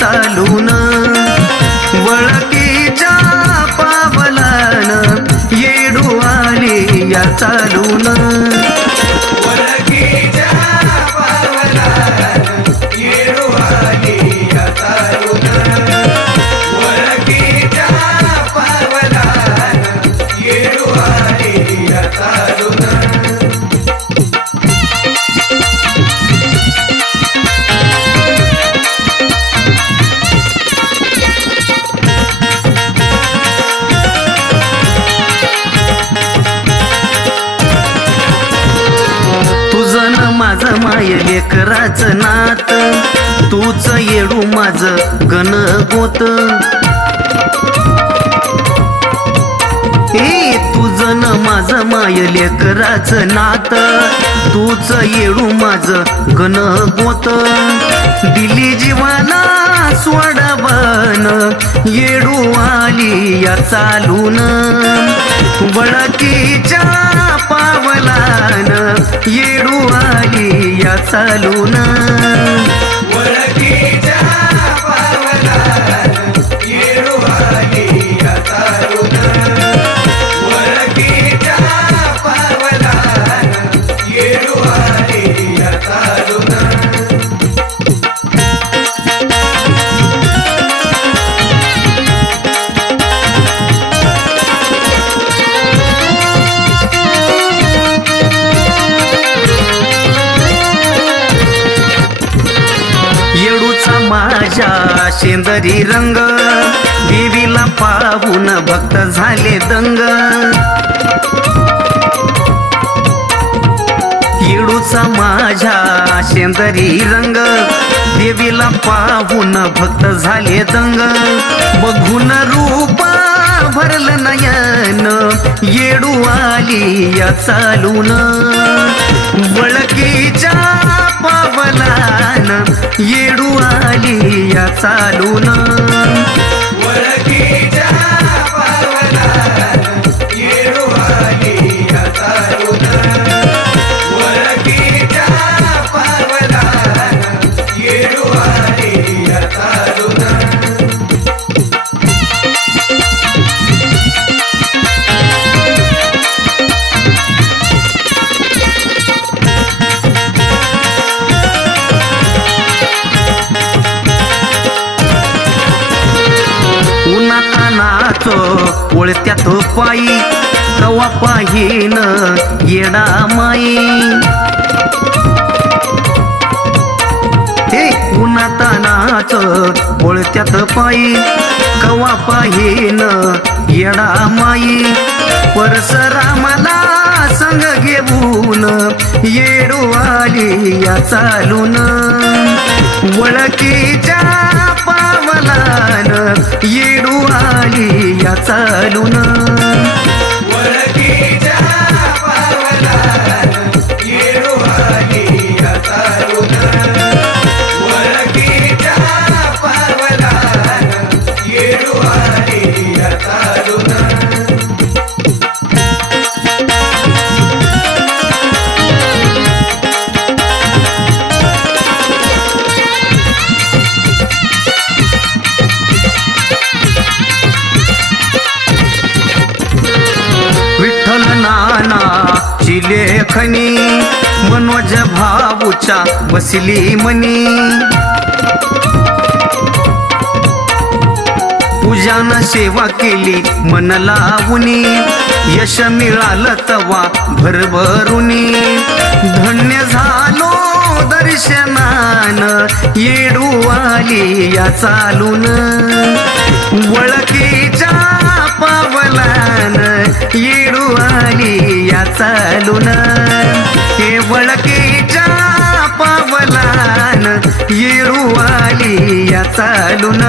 चालून वळकीच्या पावलान येडू आली या चालून. माझ माय लेकराच नात. तूच येडू माझं गण गोत ए तुझं न माझं माय लेकराच नात. तूच येडू माझं गण गोत दिली जीवाला सोडवन येडू आली या चालून. वळकीच्या पावलान येडू चालून शेंदरी रंग. देवीला पाहून भक्त झाले दंग. येडूचा माझ्या शेंदरी रंग. देवीला पाहून भक्त झाले दंग. बघून रूप भरलं नयन. येडू आली या चालून. वळकीच्या पावला येडू आली या चालून. उन्हातानाचो ओळत्यात पायी कवा पाहिन येडा माई. हे उन्हातानाच ओळत्यात पायी कवा पाहिन येडा माई. परसरामाला संग घेऊन येडू आली या चालून. वळकीच्या पावलान येडू आली या चालून. वळकीच्या लेखनी मनोज भाऊच्या बसली मनी. पूजान सेवा केली मन लावूनी. यश मिळालं तवा भरभरुनी. धन्य झालो दर्शनान येडू आली या चालून. वळकीच्या पावलान येडू आली या चालून. वळकीच्या पावलान येळू आली या चालून.